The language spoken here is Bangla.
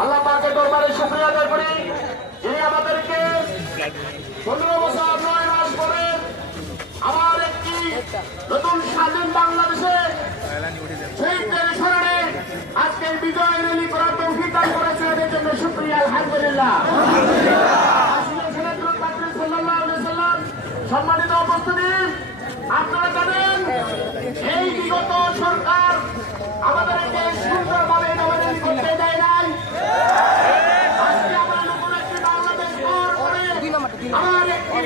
আল্লাহ পাকে শুক্রিয়া আদায় আমাদেরকে পনেরো বছর নয় মাস পরে আবার একটি নতুন স্বাধীন বাংলাদেশে সেই স্মরণে আজকে বিজয় র্যালি করার তৌফিক দান করেছেন। এর জন্য শুক্রিয়া, আলহামদুলিল্লাহ। সম্মানিত উপস্থিতি আপনারা জানেন এই বিগত সরকার আমাদেরকে সুন্দরভাবে নবায়ন করতে দেয় নাই। আজকে আমরা নতুন একটি বাংলাদেশ আমার একটি